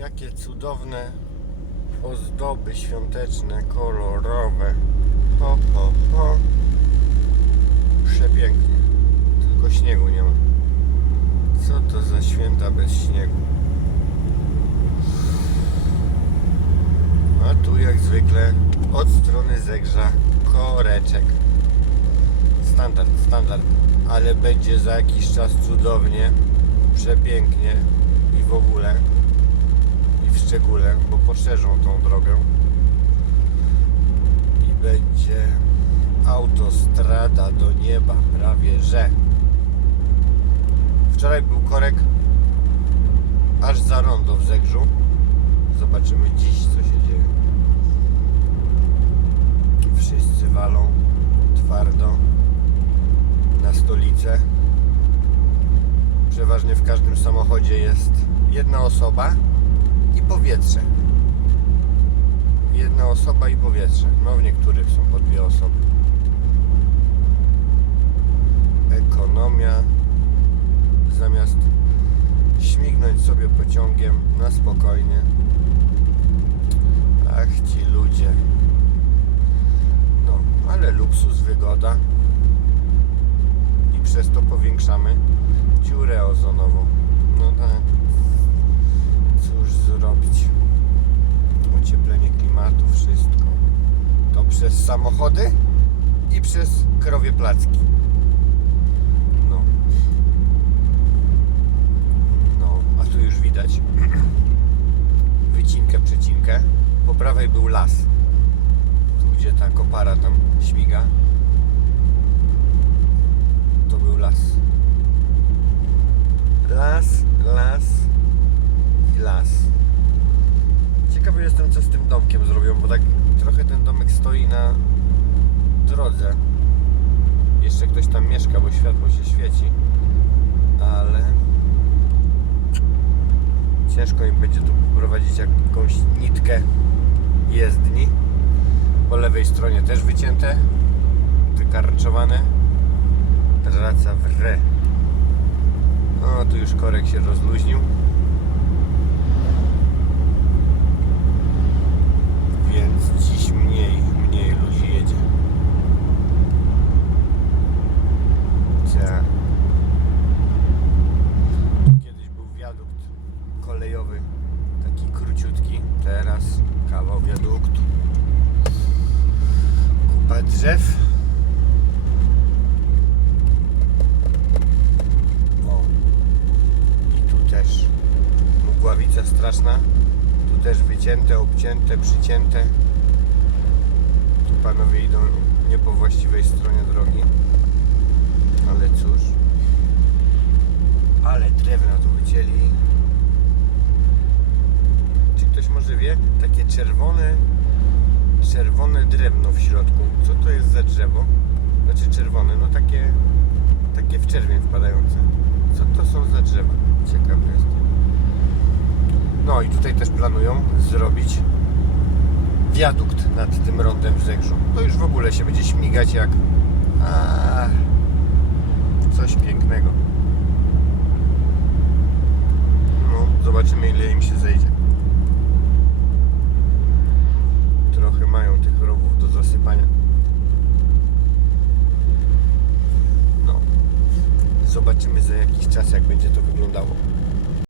Jakie cudowne ozdoby świąteczne, kolorowe. Ho, ho, ho. Przepięknie. Tylko śniegu nie ma. Co to za święta bez śniegu? A tu jak zwykle od strony zegrza koreczek. Standard, standard. Ale będzie za jakiś czas cudownie, przepięknie i w ogóle i w szczególe, bo poszerzą tą drogę i będzie autostrada do nieba, prawie że. Wczoraj był korek aż za rondo w Zegrzu. Zobaczymy dziś, co się dzieje. Wszyscy walą twardo na stolicę. Przeważnie w każdym samochodzie jest jedna osoba powietrze. Jedna osoba i powietrze. No w niektórych są po dwie osoby. Ekonomia zamiast śmignąć sobie pociągiem na spokojnie. Ach ci ludzie. No, ale luksus, wygoda. I przez to powiększamy dziurę ozonową. No tak. Cóż zrobić? Ocieplenie klimatu, wszystko. To przez samochody i przez krowie placki. No. No, a tu już widać wycinkę, przecinkę. Po prawej był las. Tu gdzie ta kopara tam śmiga. To był las. Las, las i las. Ciekawy jestem co z tym domkiem zrobią, bo tak trochę ten domek stoi drodze. Jeszcze ktoś tam mieszka, bo światło się świeci. Ale ciężko im będzie tu prowadzić jakąś nitkę jezdni. Po lewej stronie też wycięte, wykarczowane. Traca w re. No, tu już korek się rozluźnił. Kolejowy, taki króciutki. Teraz kawał wiaduktu. Kupa drzew. O. I tu też mgławica straszna. Tu też wycięte, obcięte, przycięte. Tu panowie idą nie po właściwej stronie drogi. Ale cóż. Ale drewna tu wycięli. Czy ktoś może wie? Takie czerwone, czerwone drewno w środku. Co to jest za drzewo? Znaczy czerwone, no takie, takie w czerwień wpadające. Co to są za drzewa? Ciekawy jestem. No i tutaj też planują zrobić wiadukt nad tym rondem w Zegrzu. To już w ogóle się będzie śmigać jak a, coś pięknego. No, zobaczymy ile im się zejdzie. jak będzie to wyglądało.